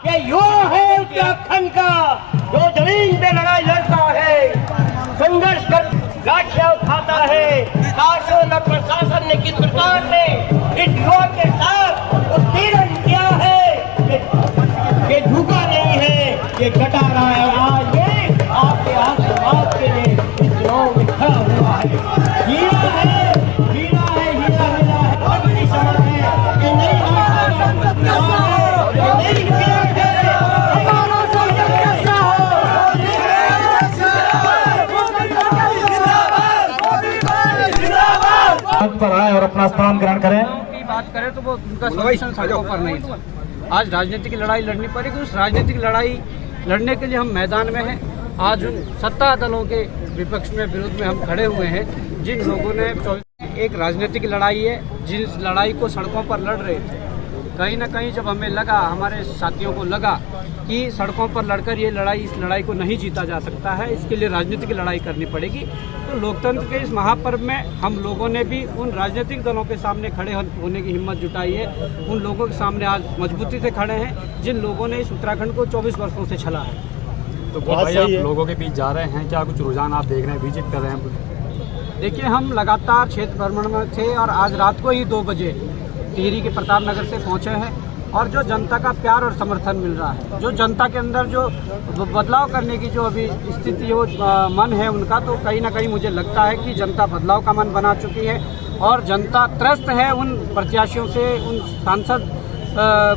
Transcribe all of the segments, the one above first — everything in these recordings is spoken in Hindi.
ये युवा है उत्तराखंड का जो जमीन पे लड़ाई लड़ता है, संघर्ष कर लाठियां उठाता है। शासन और प्रशासन ने किस प्रकार से इस युवा के साथ उत्पीड़न किया है, ये झुका नहीं है, ये डटा रहा है। आज ये आपके आशीर्वाद के लिए इस चुनाव में खड़ा हुआ है। हीरा है, हीरा है, हीरा हीरा है। बहुत बड़ी समझ है कि नहीं पर आए और अपना स्थान ग्रहण करें। की बात करें तो वो उनका सॉल्यूशन सड़कों पर नहीं था। आज राजनीतिक लड़ाई लड़नी पड़ेगी। उस राजनीतिक लड़ाई लड़ने के लिए हम मैदान में हैं। आज उन सत्ता दलों के विपक्ष में विरोध में हम खड़े हुए हैं। जिन लोगों ने एक राजनीतिक लड़ाई है, जिस लड़ाई को सड़कों पर लड़ रहे थे, कहीं ना कहीं जब हमें लगा, हमारे साथियों को लगा कि सड़कों पर लड़कर इस लड़ाई को नहीं जीता जा सकता है, इसके लिए राजनीतिक लड़ाई करनी पड़ेगी। तो लोकतंत्र के इस महापर्व में हम लोगों ने भी उन राजनीतिक दलों के सामने खड़े होने की हिम्मत जुटाई है। उन लोगों के सामने आज मजबूती से खड़े हैं जिन लोगों ने इस उत्तराखंड को 24 वर्षों से छला है। तो भाई आप लोगों के बीच जा रहे हैं, क्या कुछ रुझान आप देख रहे हैं, विजिट कर रहे हैं? देखिए, हम लगातार क्षेत्र भ्रमण में थे और आज रात को ही 2 बजे टिहरी के प्रताप नगर से पहुंचे हैं। और जो जनता का प्यार और समर्थन मिल रहा है, जो जनता के अंदर जो बदलाव करने की जो अभी स्थिति हो, मन है उनका, तो कहीं ना कहीं मुझे लगता है कि जनता बदलाव का मन बना चुकी है और जनता त्रस्त है उन प्रत्याशियों से, उन सांसद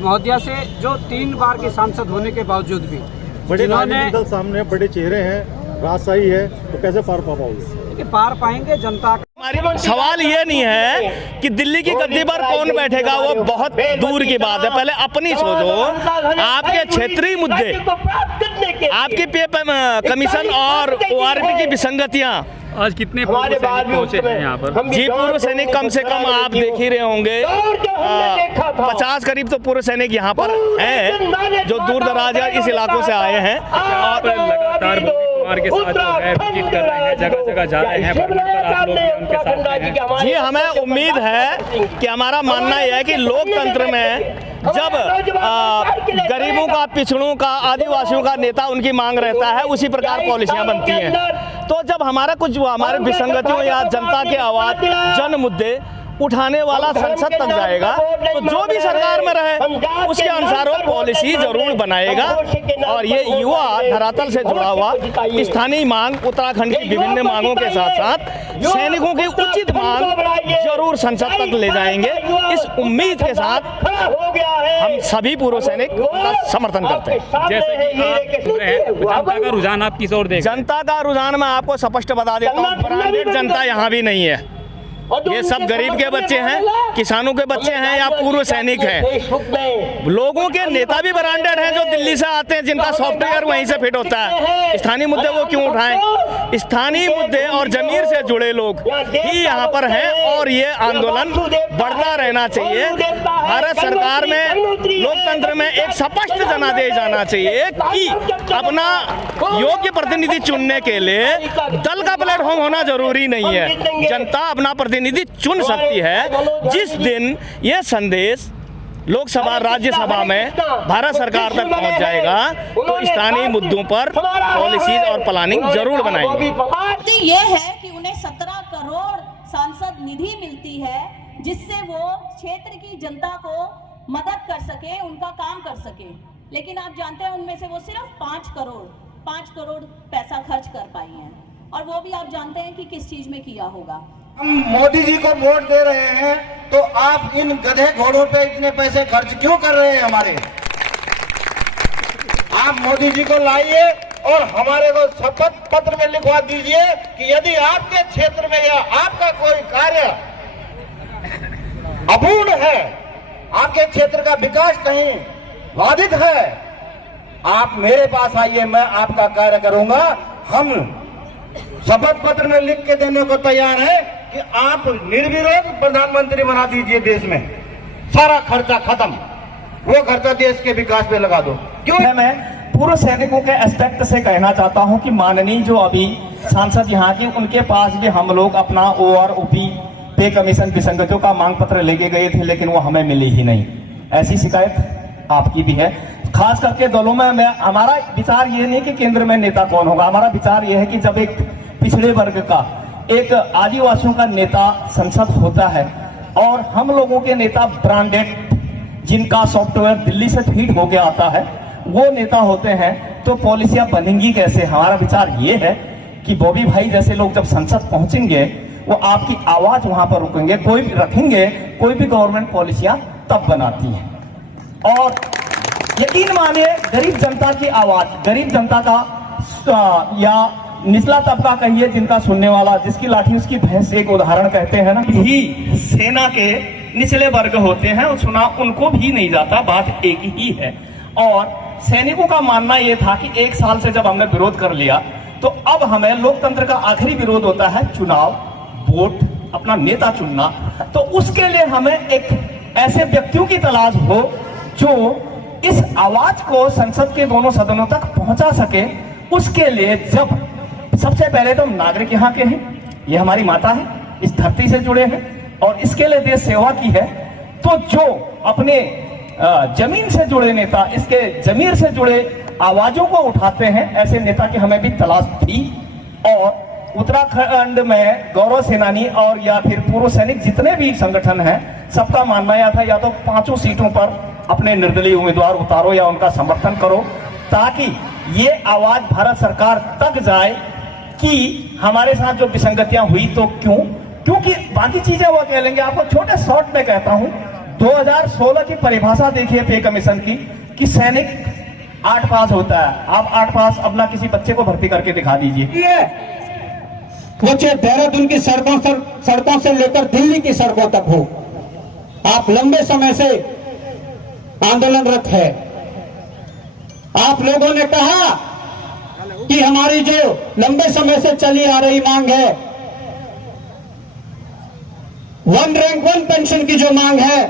महोदया से जो 3 बार के सांसद होने के बावजूद भी बड़े राजनीतिक दल सामने, बड़े चेहरे हैं, राजशाही है, तो कैसे पार पा पाओगे? पार पाएंगे। जनता सवाल ये नहीं है कि दिल्ली की गद्दी पर कौन बैठेगा, वो बहुत दूर की बात है। पहले अपनी सोचो, आपके क्षेत्रीय मुद्दे, आपकी पे कमीशन और ORP की विसंगतियां। आज कितने पूर्व सैनिक पहुंचे हैं यहाँ पर? जी, पूर्व सैनिक कम से कम आप देख ही रहे होंगे 50 करीब तो पूर्व सैनिक यहाँ पर हैं जो दूर दराज इस इलाकों से आए हैं और लगातार कुमार के साथ जो है विजिट कर रहे हैं, जगह जगह जा रहे हैं, आप लोग भी उनके साथ हैं। जी, हमें उम्मीद है कि हमारा मानना यह है कि लोकतंत्र में जब गरीबों का, पिछड़ों का, आदिवासियों का नेता उनकी मांग रहता है, उसी प्रकार पॉलिसियां बनती हैं। तो जब हमारा कुछ हमारे विसंगतियों या जनता के आवाज, जन मुद्दे उठाने वाला संसद तक जाएगा, तो जो भी सरकार में रहे उसके अनुसार वो पॉलिसी जरूर बनाएगा। और ये युवा धरातल से जुड़ा हुआ स्थानीय मांग, उत्तराखंड की विभिन्न मांगों के साथ साथ सैनिकों की उचित मांग जरूर संसद तक ले जाएंगे। इस उम्मीद के साथ हम सभी पूर्व सैनिक का समर्थन करते हैं। जैसे कि जनता का रुझान आप किस ओर देखें? जनता का रुझान मैं आपको स्पष्ट बता देता हूँ, ब्रांडेड जनता यहाँ भी नहीं है। ये सब गरीब के बच्चे हैं, किसानों के बच्चे हैं या पूर्व सैनिक हैं। लोगों के नेता भी ब्रांडेड हैं जो दिल्ली से आते हैं, जिनका सॉफ्टवेयर वहीं से फिट होता है। स्थानीय मुद्दे वो क्यों उठाएं? स्थानीय मुद्दे और जमीर से जुड़े लोग ही यहाँ पर हैं और ये आंदोलन बढ़ता रहना चाहिए। भारत सरकार में, लोकतंत्र में एक स्पष्ट जनादेश जाना चाहिए कि अपना योग्य प्रतिनिधि चुनने के लिए दल का प्लेटफॉर्म होना जरूरी नहीं है। जनता अपना प्रतिनिधि चुन सकती है। जिस दिन ये संदेश लोकसभा, राज्यसभा में भारत सरकार तक पहुंच जाएगा तो स्थानीय मुद्दों पर पॉलिसीज और प्लानिंग जरूर बनाएंगे। ये है कि उन्हें 17 करोड़ सांसद निधि मिलती है, जिससे वो क्षेत्र की जनता को मदद कर सके, उनका काम कर सके। लेकिन आप जानते हैं उनमें से वो सिर्फ 5 करोड़ पैसा खर्च कर पाई हैं, और वो भी आप जानते हैं कि किस चीज में किया होगा। हम मोदी जी को वोट दे रहे हैं तो आप इन गधे घोड़ों पे इतने पैसे खर्च क्यों कर रहे हैं हमारे? आप मोदी जी को लाइए और हमारे को शपथ पत्र में लिखवा दीजिए कि यदि आपके क्षेत्र में या आपका कोई कार्य अपूर्ण है, आपके क्षेत्र का विकास कहीं बाधित है, आप मेरे पास आइए, मैं आपका कार्य करूंगा। हम शपथ पत्र में लिख के देने को तैयार है कि आप निर्विरोध प्रधानमंत्री बना दीजिए देश में, सारा खर्चा खत्म, वो खर्चा देश के विकास पे लगा दो। क्यों? मैं पूर्व सैनिकों के एस्पेक्ट से कहना चाहता हूं कि माननीय जो अभी सांसद यहाँ की, उनके पास भी हम लोग अपना ORP पे कमीशन विसंगतियों का मांग पत्र लेके गए थे, लेकिन वो हमें मिली ही नहीं। ऐसी शिकायत आपकी भी है। खास करके दलों में हमारा विचार ये नहीं कि केंद्र में नेता कौन होगा, हमारा विचार ये है कि जब एक पिछड़े वर्ग का, एक आदिवासियों का नेता संसद होता है और हम लोगों के नेता ब्रांडेड, जिनका सॉफ्टवेयर दिल्ली से फीड होके आता है, वो नेता होते हैं, तो पॉलिसियां बनेंगी कैसे। हमारा विचार ये है कि बॉबी भाई जैसे लोग जब संसद पहुंचेंगे वो आपकी आवाज वहां पर रुकेंगे, कोई भी रखेंगे, कोई भी गवर्नमेंट पॉलिसियां तब बनाती है। और यकीन माने गरीब जनता की आवाज, गरीब जनता का या निचला तबका कहिए, जिनका सुनने वाला, जिसकी लाठी उसकी भैंस, एक उदाहरण कहते हैं ना, ही सेना के निचले वर्ग होते हैं, और सुना उनको भी नहीं जाता, बात एक ही है। और सैनिकों का मानना यह था कि 1 साल से जब हमने विरोध कर लिया तो अब हमें लोकतंत्र का आखिरी विरोध होता है चुनाव, वोट, अपना नेता चुनना। तो उसके लिए हमें एक ऐसे व्यक्तियों की तलाश हो जो इस आवाज को संसद के दोनों सदनों तक पहुंचा सके। उसके लिए जब सबसे पहले तो नागरिक यहाँ के हैं, ये हमारी माता है, इस धरती से जुड़े हैं और इसके लिए देश सेवा की है, तो जो अपने जमीन से जुड़े नेता, इसके जमीर से जुड़े आवाजों को उठाते हैं, ऐसे नेता की हमें भी तलाश थी। और उत्तराखंड में गौरव सेनानी और या फिर पूर्व सैनिक जितने भी संगठन हैं, सबका मानना यह था या तो 5 सीटों पर अपने निर्दलीय उम्मीदवार उतारो या उनका समर्थन करो, ताकि ये आवाज भारत सरकार तक जाए कि हमारे साथ जो विसंगतियां हुई तो क्यों, क्योंकि बाकी चीजें वो कह लेंगे। आपको छोटे शॉर्ट में कहता हूं, 2016 की परिभाषा देखिए पे कमीशन की, कि सैनिक 8 पास होता है। आप 8 पास अपना किसी बच्चे को भर्ती करके दिखा दीजिए। वो चाहे देहरादून की सड़कों से लेकर दिल्ली की सड़कों तक हो, आप लंबे समय से आंदोलनरत है। आप लोगों ने कहा कि हमारी जो लंबे समय से चली आ रही मांग है, 1 रैंक 1 पेंशन की जो मांग है,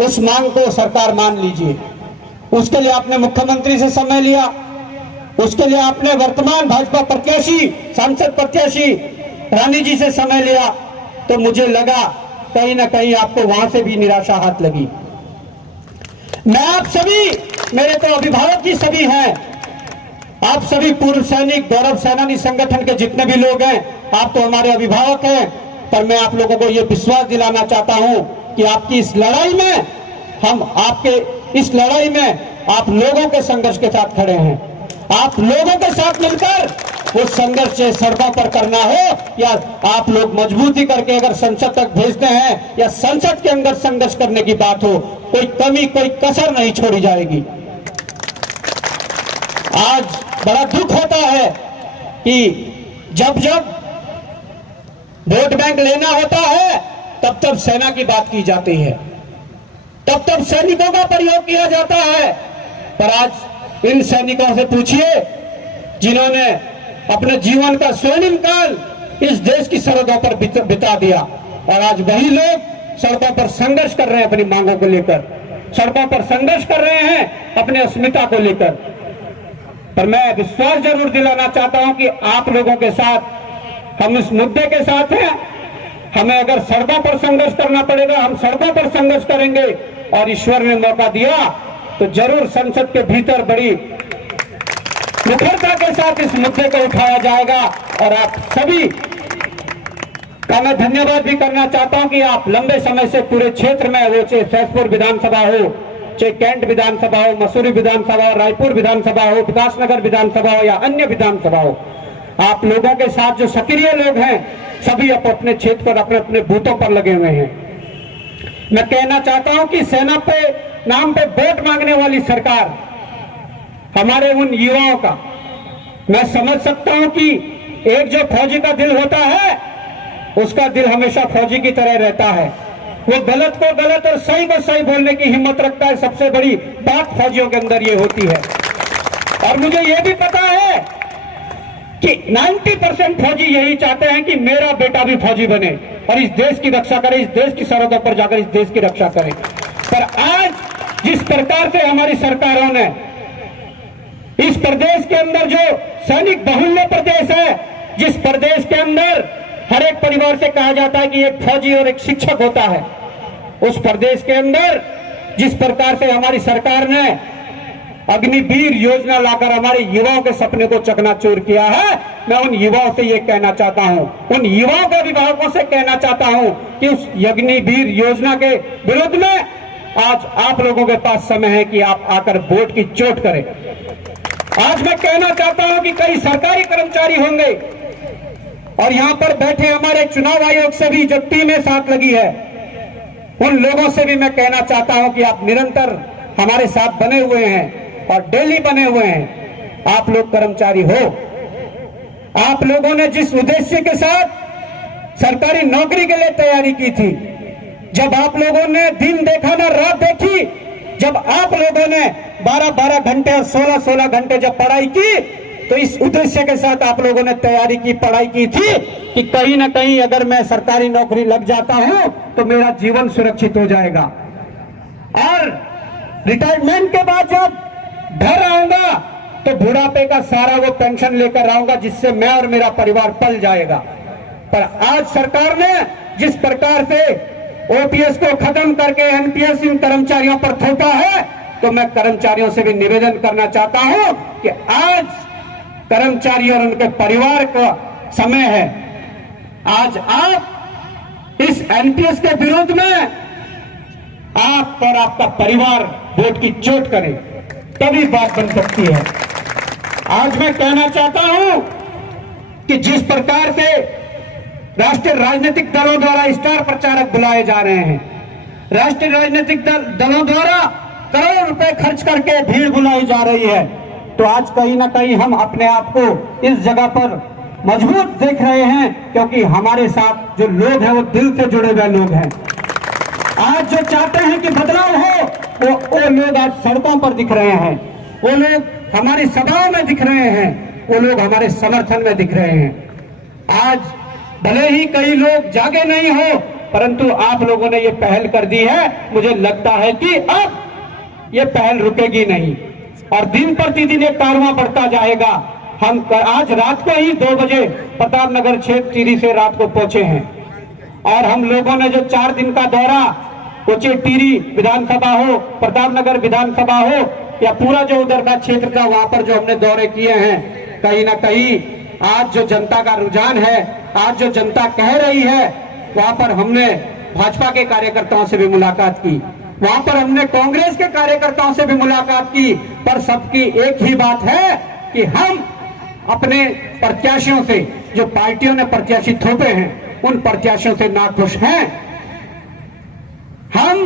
उस मांग को सरकार मान लीजिए। उसके लिए आपने मुख्यमंत्री से समय लिया, उसके लिए आपने वर्तमान भाजपा प्रत्याशी, सांसद प्रत्याशी रानी जी से समय लिया, तो मुझे लगा कहीं ना कहीं आपको वहां से भी निराशा हाथ लगी। मैं आप सभी, मेरे तो अभिभावक ही सभी हैं, आप सभी पूर्व सैनिक, गौरव सेनानी संगठन के जितने भी लोग हैं, आप तो हमारे अभिभावक हैं, पर मैं आप लोगों को यह विश्वास दिलाना चाहता हूं कि आपकी इस लड़ाई में, हम आपके इस लड़ाई में आप लोगों के संघर्ष के साथ खड़े हैं। आप लोगों के साथ मिलकर वो संघर्ष चाहे सड़कों पर करना हो या आप लोग मजबूती करके अगर संसद तक भेजते हैं या संसद के अंदर संघर्ष करने की बात हो, कोई कमी, कोई कसर नहीं छोड़ी जाएगी। आज बड़ा दुख होता है कि जब जब वोट बैंक लेना होता है तब तब सेना की बात की जाती है, तब तब सैनिकों का प्रयोग किया जाता है। पर आज इन सैनिकों से पूछिए जिन्होंने अपने जीवन का स्वर्णिम काल इस देश की सरहदों पर बिता दिया, और आज वही लोग सड़कों पर संघर्ष कर रहे हैं अपनी मांगों को लेकर, सड़कों पर संघर्ष कर रहे हैं अपने अस्मिता को लेकर। पर मैं विश्वास जरूर दिलाना चाहता हूं कि आप लोगों के साथ, हम इस मुद्दे के साथ हैं। हमें अगर सड़कों पर संघर्ष करना पड़ेगा, हम सड़कों पर संघर्ष करेंगे, और ईश्वर ने मौका दिया तो जरूर संसद के भीतर बड़ी मुखरता के साथ इस मुद्दे को उठाया जाएगा। और आप सभी का मैं धन्यवाद भी करना चाहता हूं कि आप लंबे समय से पूरे क्षेत्र में, वो चाहे फैजपुर विधानसभा हो, चाहे कैंट विधानसभा हो, मसूरी विधानसभा हो, रायपुर विधानसभा हो, विकासनगर विधानसभा हो या अन्य विधानसभा हो, आप लोगों के साथ जो सक्रिय लोग हैं सभी अपने क्षेत्र पर, अपने अपने बूथों पर लगे हुए हैं। मैं कहना चाहता हूं कि सेना पे नाम पे वोट मांगने वाली सरकार, हमारे उन युवाओं का, मैं समझ सकता हूं कि एक जो फौजी का दिल होता है उसका दिल हमेशा फौजी की तरह रहता है, वो गलत को गलत और सही को सही बोलने की हिम्मत रखता है। सबसे बड़ी बात फौजियों के अंदर ये होती है। और मुझे ये भी पता है कि 90% फौजी यही चाहते हैं कि मेरा बेटा भी फौजी बने और इस देश की रक्षा करे, इस देश की सरहदों पर जाकर इस देश की रक्षा करे। पर आज जिस प्रकार से हमारी सरकारों ने इस प्रदेश के अंदर, जो सैनिक बहुल्य प्रदेश है, जिस प्रदेश के अंदर हर एक परिवार से कहा जाता है कि एक फौजी और एक शिक्षक होता है, उस प्रदेश के अंदर जिस प्रकार से हमारी सरकार ने अग्निवीर योजना लाकर हमारे युवाओं के सपने को चकनाचूर किया है। मैं उन युवाओं से ये कहना चाहता हूं, उन युवाओं के अभिभावकों से कहना चाहता हूं कि उस अग्निवीर योजना के विरुद्ध में आज आप लोगों के पास समय है कि आप आकर वोट की चोट करें। आज मैं कहना चाहता हूं कि कई सरकारी कर्मचारी होंगे और यहां पर बैठे हमारे चुनाव आयोग से भी जो टीमें साथ लगी है, उन लोगों से भी मैं कहना चाहता हूं कि आप निरंतर हमारे साथ बने हुए हैं और डेली बने हुए हैं। आप लोग कर्मचारी हो, आप लोगों ने जिस उद्देश्य के साथ सरकारी नौकरी के लिए तैयारी की थी, जब आप लोगों ने दिन देखा ना रात देखी, जब आप लोगों ने 12-12 घंटे और 16-16 घंटे जब पढ़ाई की, तो इस उद्देश्य के साथ आप लोगों ने तैयारी की, पढ़ाई की थी कि कहीं ना कहीं अगर मैं सरकारी नौकरी लग जाता हूं तो मेरा जीवन सुरक्षित हो जाएगा और रिटायरमेंट के बाद जब घर आऊंगा तो बुढ़ापे का सारा वो पेंशन लेकर आऊंगा जिससे मैं और मेरा परिवार पल जाएगा। पर आज सरकार ने जिस प्रकार से ओपीएस को खत्म करके एनपीएस इन कर्मचारियों पर थोपा है, तो मैं कर्मचारियों से भी निवेदन करना चाहता हूं कि आज कर्मचारी और उनके परिवार का समय है। आज आप इस एनपीएस के विरोध में आप और आपका परिवार वोट की चोट करें, तभी बात बन सकती है। आज मैं कहना चाहता हूं कि जिस प्रकार से राष्ट्रीय राजनीतिक दलों द्वारा स्टार प्रचारक बुलाए जा रहे हैं, राष्ट्रीय राजनीतिक दलों द्वारा करोड़ रुपए खर्च करके भीड़ बुलाई जा रही है, तो आज कहीं ना कहीं हम अपने आप को इस जगह पर मजबूत देख रहे हैं, क्योंकि हमारे साथ जो लोग हैं वो दिल से जुड़े हुए लोग हैं। आज जो चाहते हैं कि बदलाव हो, वो लोग आज सड़कों पर दिख रहे हैं, वो लोग हमारी सभाओं में दिख रहे हैं, वो लोग हमारे समर्थन में दिख रहे हैं। आज भले ही कई लोग जागे नहीं हो, परंतु आप लोगों ने ये पहल कर दी है। मुझे लगता है कि अब ये पहल रुकेगी नहीं और दिन प्रतिदिन ये कारवां बढ़ता जाएगा। हम आज रात को ही 2 बजे प्रताप नगर क्षेत्र टिहरी से रात को पहुंचे हैं और हम लोगों ने जो 4 दिन का दौरा कोचे टिहरी विधानसभा हो, प्रताप नगर विधानसभा हो या पूरा जो उधर का क्षेत्र का, वहां पर जो हमने दौरे किए हैं, कहीं ना कहीं आज जो जनता का रुझान है, आज जो जनता कह रही है, वहां पर हमने भाजपा के कार्यकर्ताओं से भी मुलाकात की, वहां पर हमने कांग्रेस के कार्यकर्ताओं से भी मुलाकात की, पर सबकी एक ही बात है कि हम अपने प्रत्याशियों से, जो पार्टियों ने प्रत्याशी थोपे हैं, उन प्रत्याशियों से नाखुश हैं। हम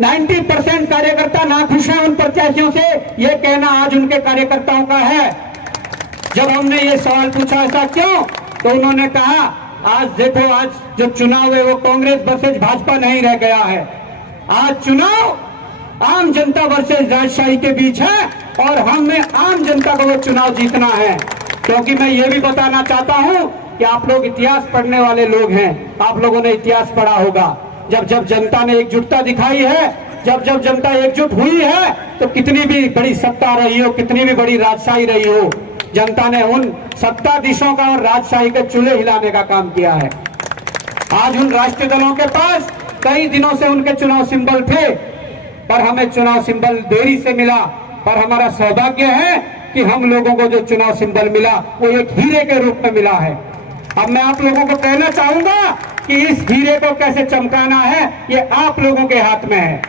90% कार्यकर्ता नाखुश हैं उन प्रत्याशियों से, ये कहना आज उनके कार्यकर्ताओं का है। जब हमने ये सवाल पूछा ऐसा क्यों, तो उन्होंने कहा आज देखो, आज जो चुनाव है वो कांग्रेस वर्सेज भाजपा नहीं रह गया है, आज चुनाव आम जनता वर्सेज राजशाही के बीच है और हमें आम जनता को वो चुनाव जीतना है। क्योंकि मैं ये भी बताना चाहता हूं कि आप लोग इतिहास पढ़ने वाले लोग हैं, आप लोगों ने इतिहास पढ़ा होगा। जब जब जनता ने एकजुटता दिखाई है, जब जब जनता एकजुट हुई है, तो कितनी भी बड़ी सत्ता रही हो, कितनी भी बड़ी राजशाही रही हो, जनता ने उन सत्ताधीशों का और राजशाही के चूल्हे हिलाने का काम किया है। आज उन राष्ट्रीय दलों के पास कई दिनों से उनके चुनाव सिंबल थे, पर हमें चुनाव सिंबल देरी से मिला। पर हमारा सौभाग्य है कि हम लोगों को जो चुनाव सिंबल मिला वो एक हीरे के रूप में मिला है। अब मैं आप लोगों को कहना चाहूंगा कि इस हीरे को कैसे चमकाना है, ये आप लोगों के हाथ में है।